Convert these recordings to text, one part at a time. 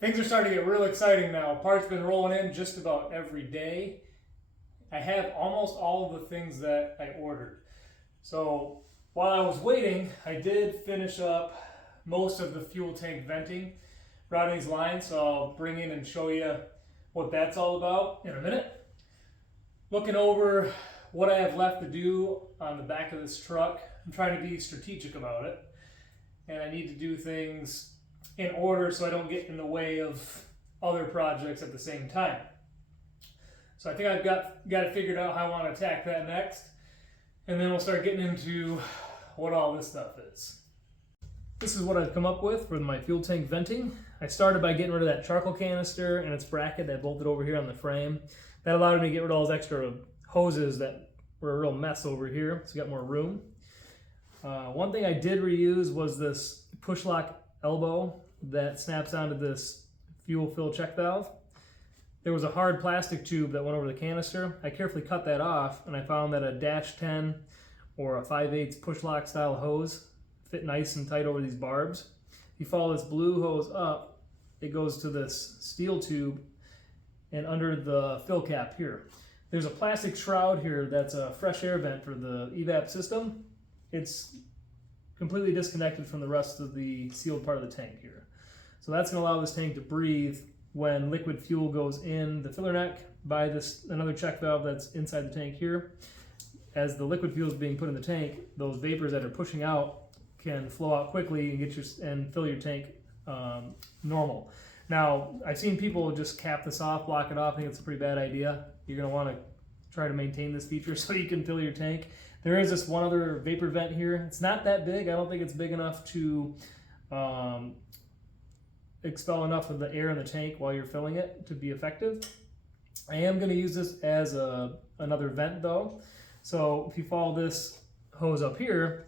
Things are starting to get real exciting now. Parts been rolling in just about every day. I have almost all of the things that I ordered. So while I was waiting, I did finish up most of the fuel tank venting routing these lines. So I'll bring in and show you what that's all about in a minute. Looking over what I have left to do on the back of this truck, I'm trying to be strategic about it. And I need to do things in order so I don't get in the way of other projects at the same time. So I think I've got it figured out how I want to attack that next. And then we'll start getting into what all this stuff is. This is what I've come up with for my fuel tank venting. I started by getting rid of that charcoal canister and its bracket that bolted over here on the frame. That allowed me to get rid of all those extra hoses that were a real mess over here, so we got more room. One thing I did reuse was this push lock elbow that snaps onto this fuel fill check valve. There was a hard plastic tube that went over the canister. I carefully cut that off, and I found that a -10 or a 5/8 push lock style hose fit nice and tight over these barbs. If you follow this blue hose up, it goes to this steel tube and under the fill cap here. There's a plastic shroud here that's a fresh air vent for the evap system. It's completely disconnected from the rest of the sealed part of the tank here. So that's going to allow this tank to breathe when liquid fuel goes in the filler neck by this another check valve that's inside the tank here. As the liquid fuel is being put in the tank, those vapors that are pushing out can flow out quickly and fill your tank normal. Now, I've seen people just cap this off, block it off. I think it's a pretty bad idea. You're going to want to try to maintain this feature so you can fill your tank. There is this one other vapor vent here. It's not that big. I don't think it's big enough to expel enough of the air in the tank while you're filling it to be effective. I am going to use this as another vent though. So if you follow this hose up here,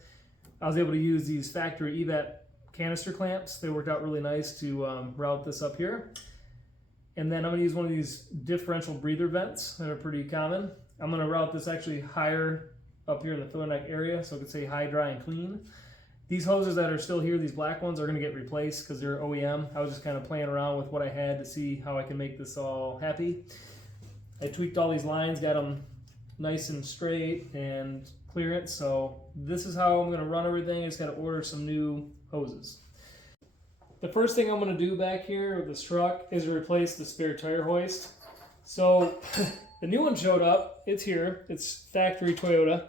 I was able to use these factory evap canister clamps. They worked out really nice to route this up here. And then I'm going to use one of these differential breather vents that are pretty common. I'm going to route this actually higher up here in the filler neck area, so it could say high, dry, and clean. These hoses that are still here, these black ones, are going to get replaced because they're OEM. I was just kind of playing around with what I had to see how I can make this all happy. I tweaked all these lines, got them nice and straight and clearance. So this is how I'm going to run everything. I just got to order some new hoses. The first thing I'm going to do back here with this truck is replace the spare tire hoist. So the new one showed up. It's here. It's factory Toyota.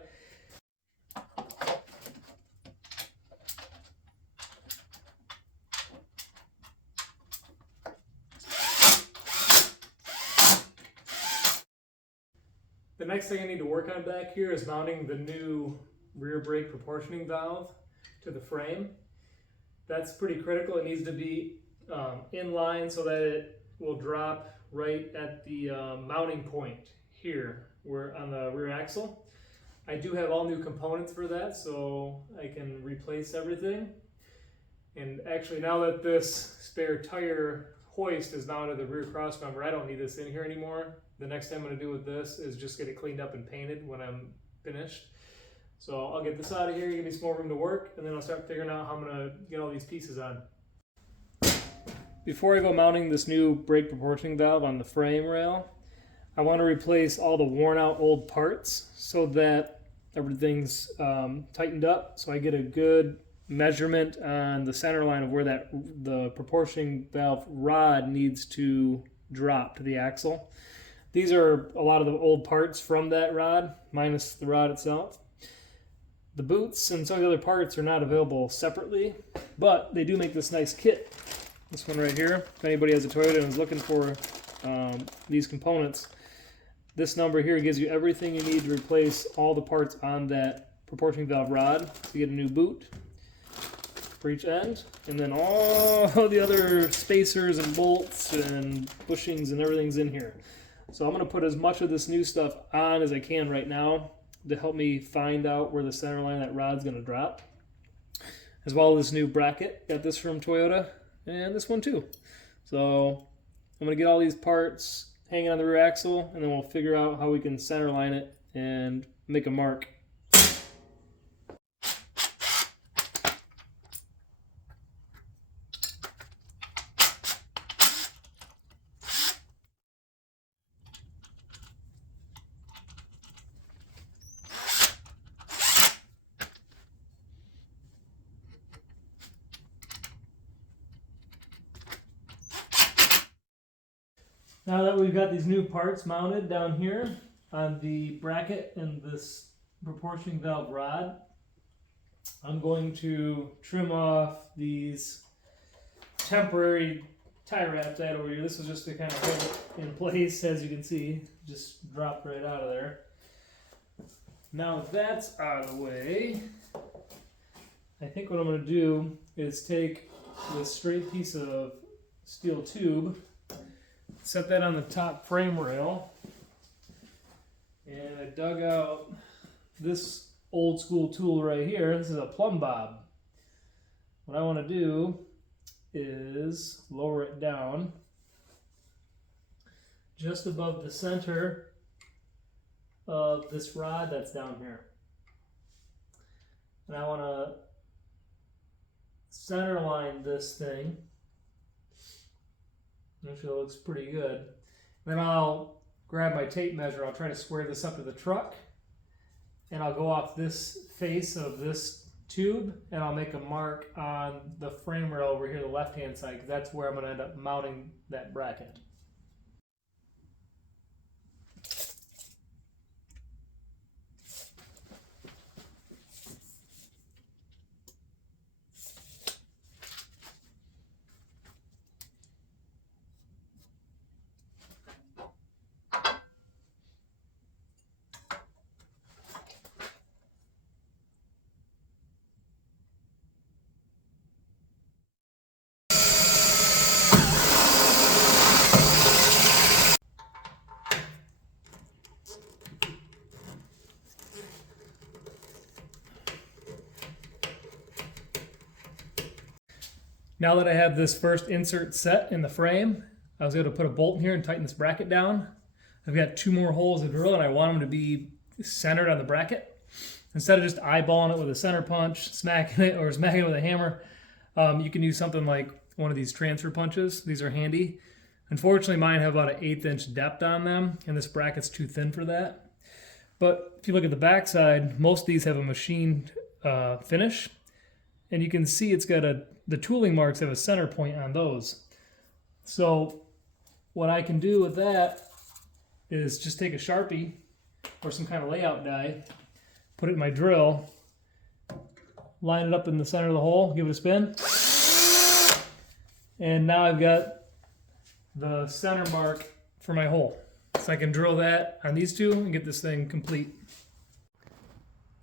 The next thing I need to work on back here is mounting the new rear brake proportioning valve to the frame. That's pretty critical. It needs to be in line so that it will drop right at the mounting point here, where on the rear axle. I do have all new components for that, so I can replace everything. And actually, now that this spare tire hoist is mounted to the rear cross member, I don't need this in here anymore. The next thing I'm going to do with this is just get it cleaned up and painted when I'm finished. So I'll get this out of here, give me some more room to work, and then I'll start figuring out how I'm going to get all these pieces on. Before I go mounting this new brake proportioning valve on the frame rail, I want to replace all the worn out old parts so that everything's tightened up, so I get a good measurement on the center line of where the proportioning valve rod needs to drop to the axle. These are a lot of the old parts from that rod, minus the rod itself. The boots and some of the other parts are not available separately, but they do make this nice kit. This one right here, if anybody has a Toyota and is looking for these components, this number here gives you everything you need to replace all the parts on that proportioning valve rod. So you get a new boot for each end, and then all the other spacers and bolts and bushings and everything's in here. So I'm going to put as much of this new stuff on as I can right now to help me find out where the center line of that rod's going to drop. As well as this new bracket. Got this from Toyota, and this one too. So I'm going to get all these parts hanging on the rear axle, and then we'll figure out how we can center line it and make a mark. Now that we've got these new parts mounted down here on the bracket and this proportioning valve rod, I'm going to trim off these temporary tie wraps I had over here. This was just to kind of hold it in place, as you can see, just dropped right out of there. Now that's out of the way, I think what I'm going to do is take this straight piece of steel tube, set that on the top frame rail, and I dug out this old school tool right here. This is a plumb bob. What I want to do is lower it down just above the center of this rod that's down here. And I want to center line this thing. Actually, it looks pretty good. Then I'll grab my tape measure. I'll try to square this up to the truck, and I'll go off this face of this tube, and I'll make a mark on the frame rail over here, the left-hand side, because that's where I'm going to end up mounting that bracket. Now that I have this first insert set in the frame, I was able to put a bolt in here and tighten this bracket down. I've got 2 more holes to drill, and I want them to be centered on the bracket. Instead of just eyeballing it with a center punch, smacking it, or smacking it with a hammer, you can use something like one of these transfer punches. These are handy. Unfortunately, mine have about an 1/8 inch depth on them, and this bracket's too thin for that. But if you look at the back side, most of these have a machined finish, and you can see it's got the tooling marks have a center point on those. So what I can do with that is just take a Sharpie or some kind of layout die, put it in my drill, line it up in the center of the hole, give it a spin, and now I've got the center mark for my hole. So I can drill that on these two and get this thing complete.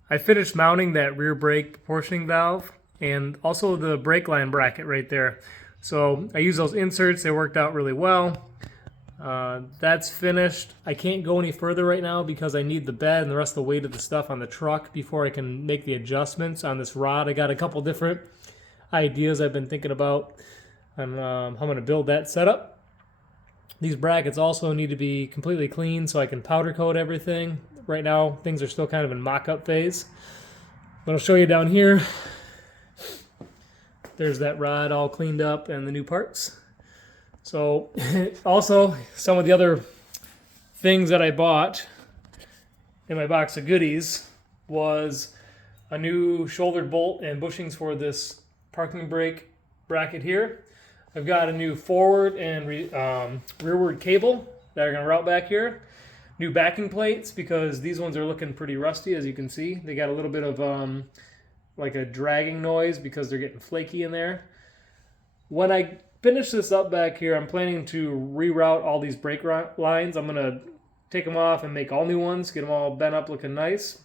I finished mounting that rear brake proportioning valve and also the brake line bracket right there. So I used those inserts, they worked out really well. That's finished. I can't go any further right now because I need the bed and the rest of the weight of the stuff on the truck before I can make the adjustments on this rod. I got a couple different ideas I've been thinking about on how I'm going to build that setup. These brackets also need to be completely clean so I can powder coat everything. Right now things are still kind of in mock-up phase. But I'll show you down here. There's that rod all cleaned up and the new parts. So also some of the other things that I bought in my box of goodies was a new shouldered bolt and bushings for this parking brake bracket here. I've got a new forward and rearward cable that are going to route back here. New backing plates because these ones are looking pretty rusty, as you can see. They got a little bit of like a dragging noise because they're getting flaky in there. When I finish this up back here, I'm planning to reroute all these brake lines. I'm going to take them off and make all new ones, get them all bent up looking nice.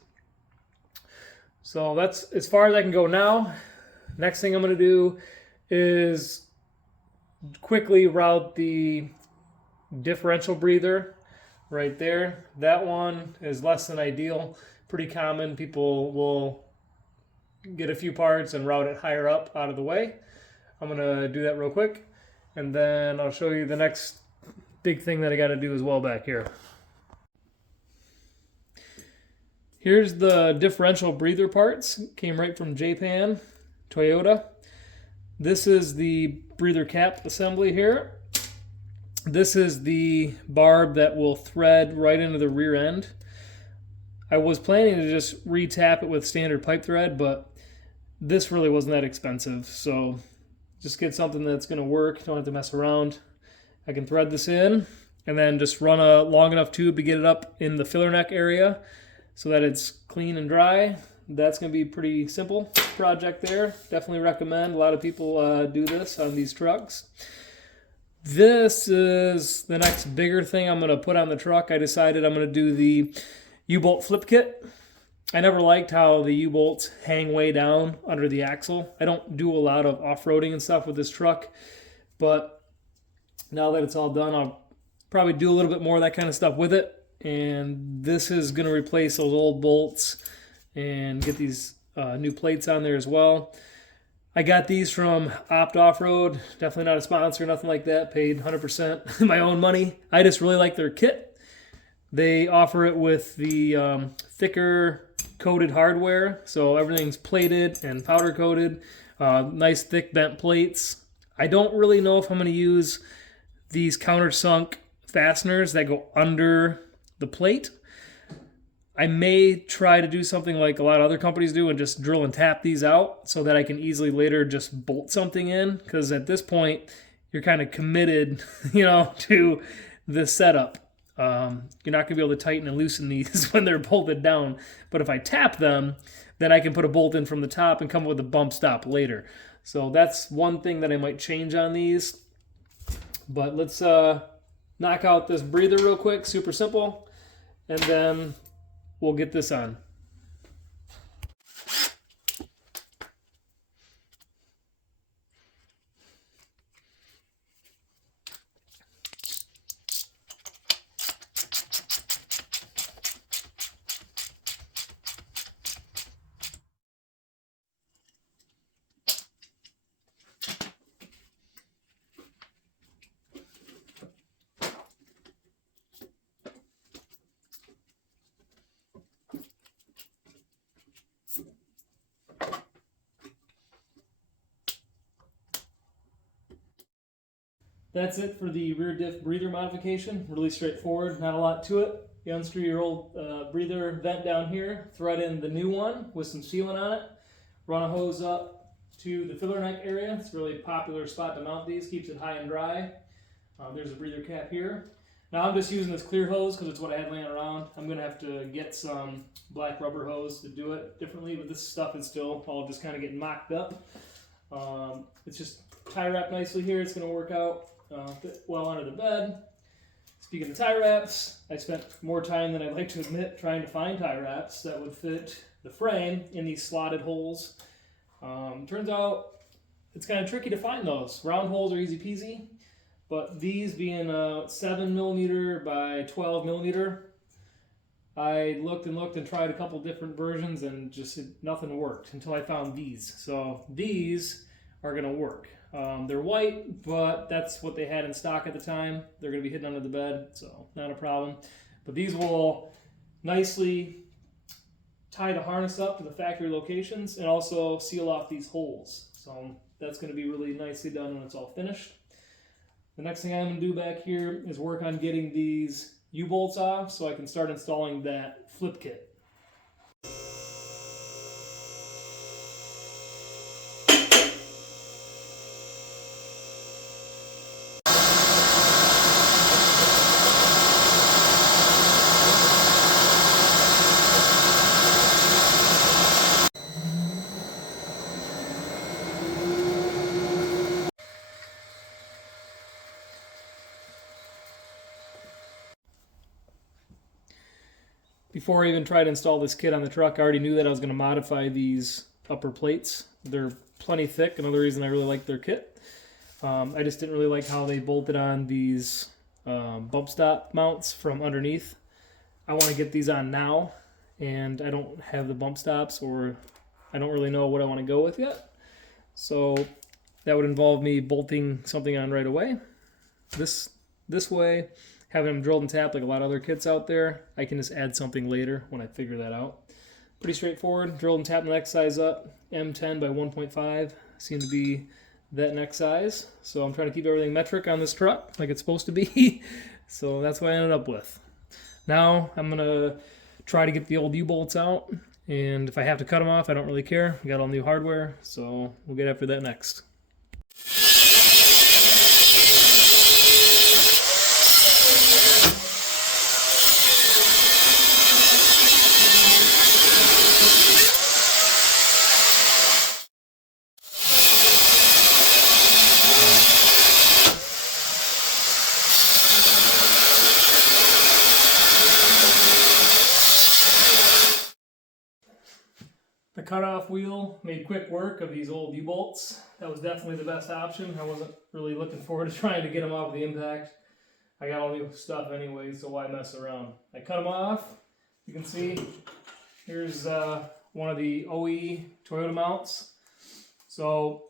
So that's as far as I can go now. Next thing I'm going to do is quickly route the differential breather right there. That one is less than ideal, pretty common. People will get a few parts and route it higher up out of the way. I'm going to do that real quick, and then I'll show you the next big thing that I got to do as well back here. Here's the differential breather parts. Came right from Japan, Toyota. This is the breather cap assembly here. This is the barb that will thread right into the rear end. I was planning to just re-tap it with standard pipe thread, but this really wasn't that expensive, so just get something that's going to work. Don't have to mess around. I can thread this in, and then just run a long enough tube to get it up in the filler neck area so that it's clean and dry. That's going to be a pretty simple project there. Definitely recommend. A lot of people do this on these trucks. This is the next bigger thing I'm going to put on the truck. I decided I'm going to do the U-bolt flip kit. I never liked how the U-bolts hang way down under the axle. I don't do a lot of off-roading and stuff with this truck, but now that it's all done, I'll probably do a little bit more of that kind of stuff with it. And this is going to replace those old bolts and get these new plates on there as well. I got these from Opt Off-Road. Definitely not a sponsor, nothing like that. Paid 100% my own money. I just really like their kit. They offer it with the thicker coated hardware, so everything's plated and powder coated. Nice thick bent plates. I don't really know if I'm going to use these countersunk fasteners that go under the plate. I may try to do something like a lot of other companies do and just drill and tap these out so that I can easily later just bolt something in, because at this point you're kind of committed, to the setup. You're not going to be able to tighten and loosen these when they're bolted down, but if I tap them, then I can put a bolt in from the top and come up with a bump stop later. So that's one thing that I might change on these. But let's knock out this breather real quick, super simple, and then we'll get this on. That's it for the rear diff breather modification. Really straightforward, not a lot to it. You unscrew your old breather vent down here, thread in the new one with some sealant on it, run a hose up to the filler neck area. It's a really popular spot to mount these, keeps it high and dry. There's a breather cap here. Now I'm just using this clear hose because it's what I had laying around. I'm going to have to get some black rubber hose to do it differently, but this stuff is still all just kind of getting mocked up. It's just tie wrapped nicely here. It's going to work out. Fit well under the bed. Speaking of tie wraps, I spent more time than I'd like to admit trying to find tie wraps that would fit the frame in these slotted holes. Turns out it's kind of tricky to find those. Round holes are easy peasy, but these being 7mm by 12mm, I looked and tried a couple different versions and just nothing worked until I found these. So these are going to work. They're white, but that's what they had in stock at the time. They're going to be hidden under the bed, so not a problem. But these will nicely tie the harness up to the factory locations and also seal off these holes. So that's going to be really nicely done when it's all finished. The next thing I'm going to do back here is work on getting these U-bolts off so I can start installing that flip kit. Before I even tried to install this kit on the truck, I already knew that I was going to modify these upper plates. They're plenty thick, another reason I really like their kit. I just didn't really like how they bolted on these bump stop mounts from underneath. I want to get these on now, and I don't have the bump stops, or I don't really know what I want to go with yet. So that would involve me bolting something on right away. This way, having them drilled and tapped like a lot of other kits out there, I can just add something later when I figure that out. Pretty straightforward. Drilled and tapped the neck size up. M10 by 1.5 seem to be that neck size. So I'm trying to keep everything metric on this truck like it's supposed to be. So that's what I ended up with. Now I'm going to try to get the old U-bolts out. And if I have to cut them off, I don't really care. We got all new hardware, so we'll get after that next. cutoff wheel made quick work of these old U-bolts. That was definitely the best option. I wasn't really looking forward to trying to get them off of the impact. I got all new stuff anyway, so why mess around? I cut them off. You can see here's one of the OE Toyota mounts. So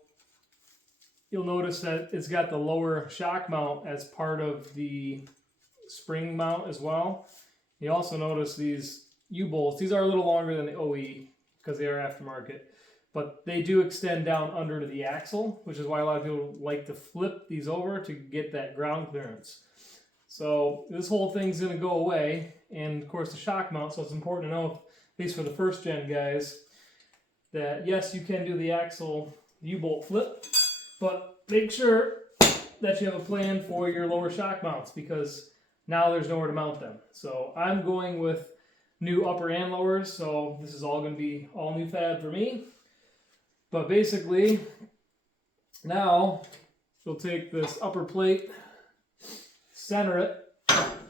you'll notice that it's got the lower shock mount as part of the spring mount as well. You also notice these U-bolts. These are a little longer than the OE because they are aftermarket, but they do extend down under to the axle, which is why a lot of people like to flip these over to get that ground clearance. So this whole thing's going to go away, and of course the shock mount, so it's important to know, at least for the first gen guys, that yes, you can do the axle U-bolt flip, but make sure that you have a plan for your lower shock mounts, because now there's nowhere to mount them. So I'm going with new upper and lowers, so this is all going to be all new fab for me. But basically, now we'll take this upper plate, center it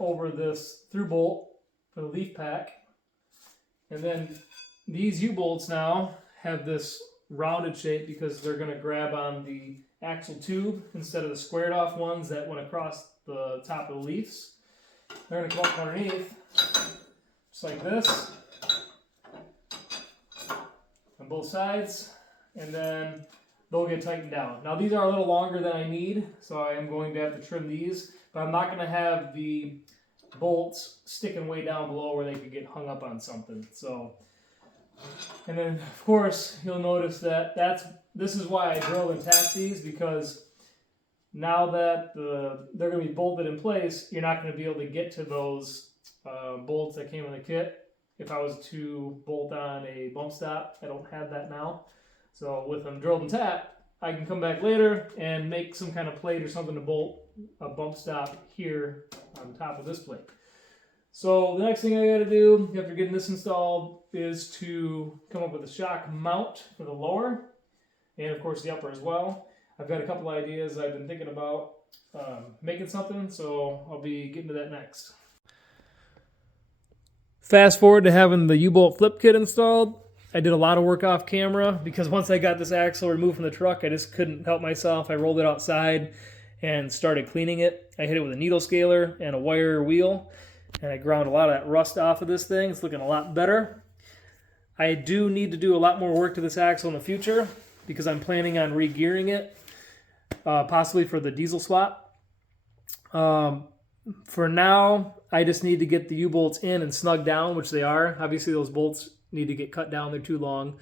over this through bolt for the leaf pack, and then these U-bolts now have this rounded shape because they're going to grab on the axle tube instead of the squared off ones that went across the top of the leaves. They're going to come up underneath just like this on both sides, and then they'll get tightened down. Now these are a little longer than I need, so I am going to have to trim these, but I'm not going to have the bolts sticking way down below where they could get hung up on something. So, and then of course you'll notice that this is why I drilled and tapped these, because now that they're going to be bolted in place, you're not going to be able to get to those bolts that came in the kit. If I was to bolt on a bump stop, I don't have that now. So with them drilled and tapped, I can come back later and make some kind of plate or something to bolt a bump stop here on top of this plate. So the next thing I got to do after getting this installed is to come up with a shock mount for the lower, and of course the upper as well. I've got a couple ideas I've been thinking about making something, so I'll be getting to that next. Fast forward to having the U-bolt flip kit installed. I did a lot of work off camera because once I got this axle removed from the truck, I just couldn't help myself. I rolled it outside and started cleaning it. I hit it with a needle scaler and a wire wheel, and I ground a lot of that rust off of this thing. It's looking a lot better. I do need to do a lot more work to this axle in the future because I'm planning on re-gearing it, possibly for the diesel swap. For now, I just need to get the U-bolts in and snug down, which they are. Obviously, those bolts need to get cut down. They're too long.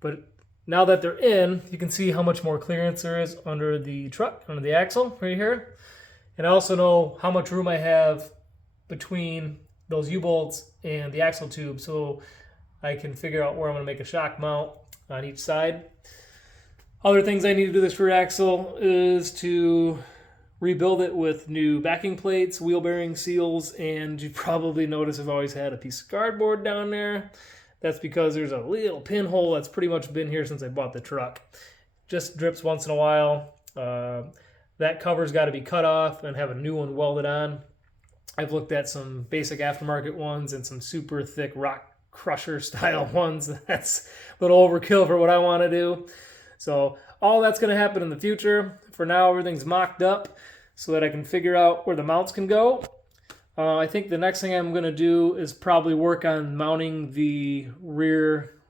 But now that they're in, you can see how much more clearance there is under the truck, under the axle right here. And I also know how much room I have between those U-bolts and the axle tube, so I can figure out where I'm going to make a shock mount on each side. Other things I need to do this rear axle is to rebuild it with new backing plates, wheel bearing seals, and you probably notice I've always had a piece of cardboard down there. That's because there's a little pinhole that's pretty much been here since I bought the truck. Just drips once in a while. That cover's got to be cut off and have a new one welded on. I've looked at some basic aftermarket ones and some super thick rock crusher style ones. That's a little overkill for what I want to do. So all that's going to happen in the future. For now, everything's mocked up so that I can figure out where the mounts can go. I think the next thing I'm going to do is probably work on mounting the rear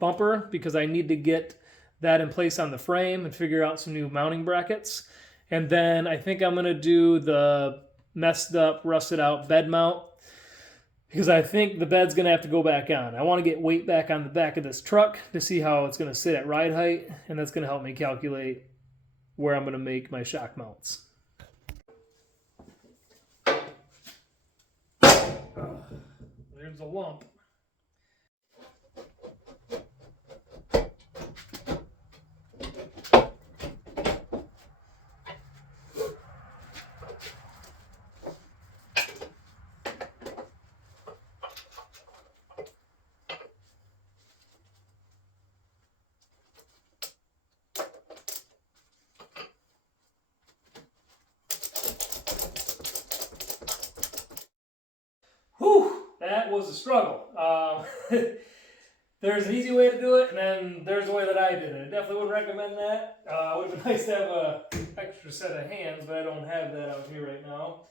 bumper, because I need to get that in place on the frame and figure out some new mounting brackets. And then I think I'm going to do the messed up, rusted out bed mount, because I think the bed's going to have to go back on. I want to get weight back on the back of this truck to see how it's going to sit at ride height, and that's going to help me calculate where I'm going to make my shock mounts. There's a lump. Whew, that was a struggle. there's an easy way to do it, and then there's a way that I did it. I definitely wouldn't recommend that. It would have been nice to have a extra set of hands, but I don't have that out here right now.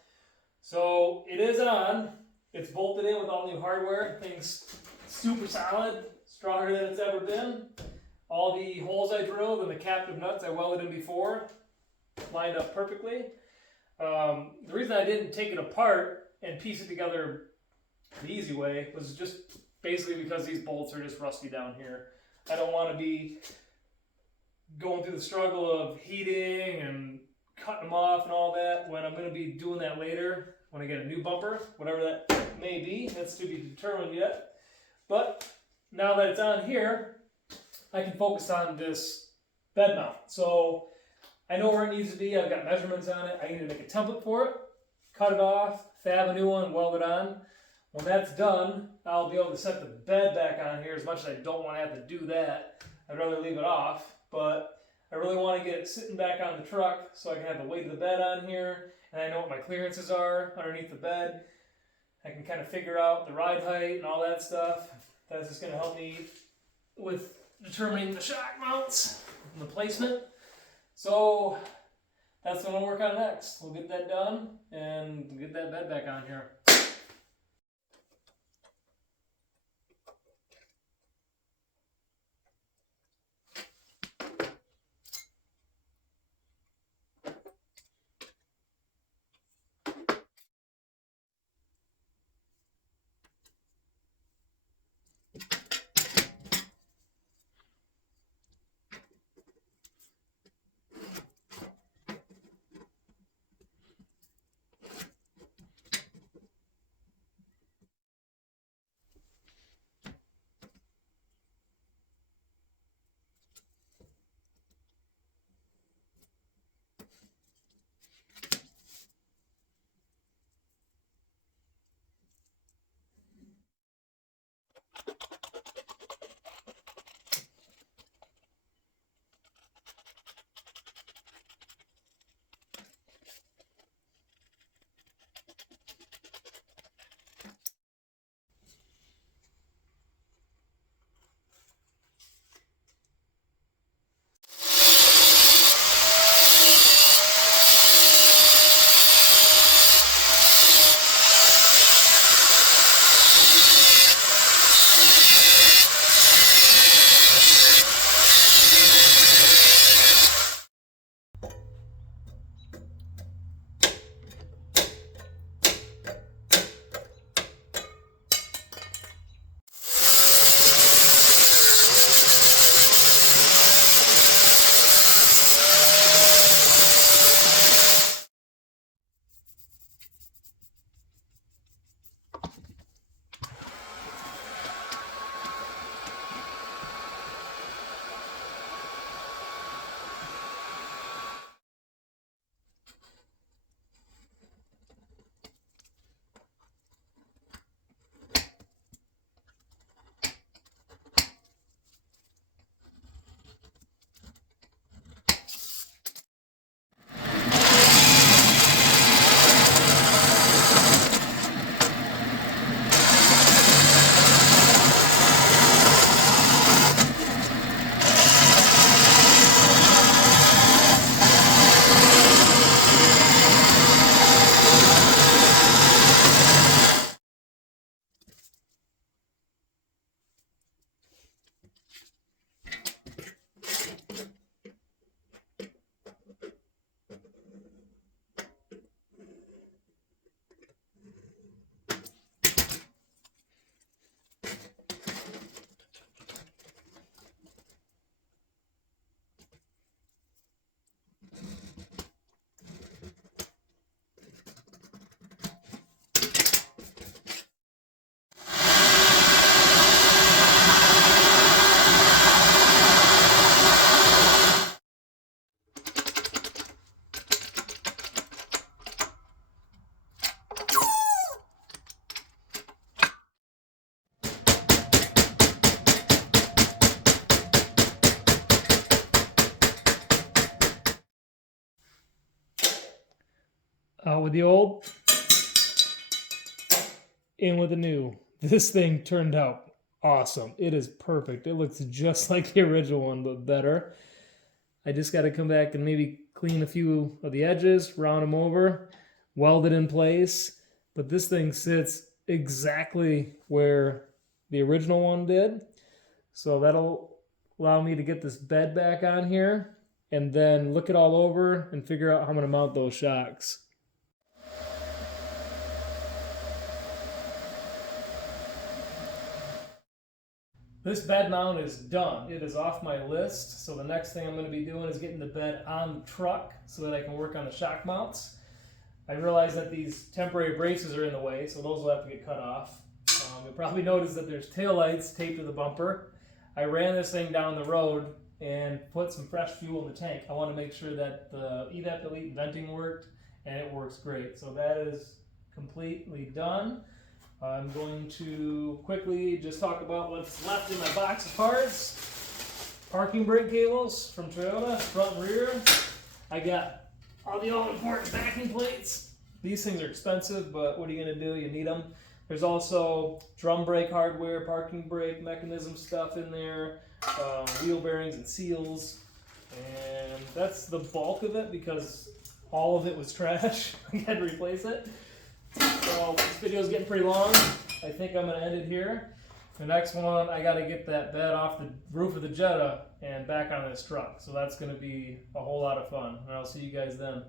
So it is on. It's bolted in with all new hardware. Thing's super solid, stronger than it's ever been. All the holes I drilled and the captive nuts I welded in before lined up perfectly. The reason I didn't take it apart and piece it together the easy way was just basically because these bolts are just rusty down here. I don't want to be going through the struggle of heating and cutting them off and all that when I'm going to be doing that later when I get a new bumper, whatever that may be. That's to be determined yet. But now that it's on here, I can focus on this bed mount. So I know where it needs to be. I've got measurements on it. I need to make a template for it, cut it off, fab a new one, weld it on. When that's done, I'll be able to set the bed back on here. As much as I don't want to have to do that, I'd rather leave it off. But I really want to get it sitting back on the truck so I can have the weight of the bed on here, and I know what my clearances are underneath the bed. I can kind of figure out the ride height and all that stuff. That's just going to help me with determining the shock mounts and the placement. So that's what I'll work on next. We'll get that done and get that bed back on here. Out with the old, in with the new. This thing turned out awesome. It is perfect. It looks just like the original one, but better. I just got to come back and maybe clean a few of the edges, round them over, weld it in place. But this thing sits exactly where the original one did. So that'll allow me to get this bed back on here and then look it all over and figure out how I'm going to mount those shocks. This bed mount is done. It is off my list. So the next thing I'm going to be doing is getting the bed on the truck so that I can work on the shock mounts. I realize that these temporary braces are in the way, so those will have to get cut off. You'll probably notice that there's taillights taped to the bumper. I ran this thing down the road and put some fresh fuel in the tank. I want to make sure that the EVAP Elite venting worked, and it works great. So that is completely done. I'm going to quickly just talk about what's left in my box of parts. Parking brake cables from Toyota, front and rear. I got all the all-important backing plates. These things are expensive, but what are you going to do? You need them. There's also drum brake hardware, parking brake mechanism stuff in there, wheel bearings and seals. And that's the bulk of it because all of it was trash. I had to replace it. So this video is getting pretty long. I think I'm going to end it here. The next one, I got to get that bed off the roof of the Jetta and back on this truck. So that's going to be a whole lot of fun. And I'll see you guys then.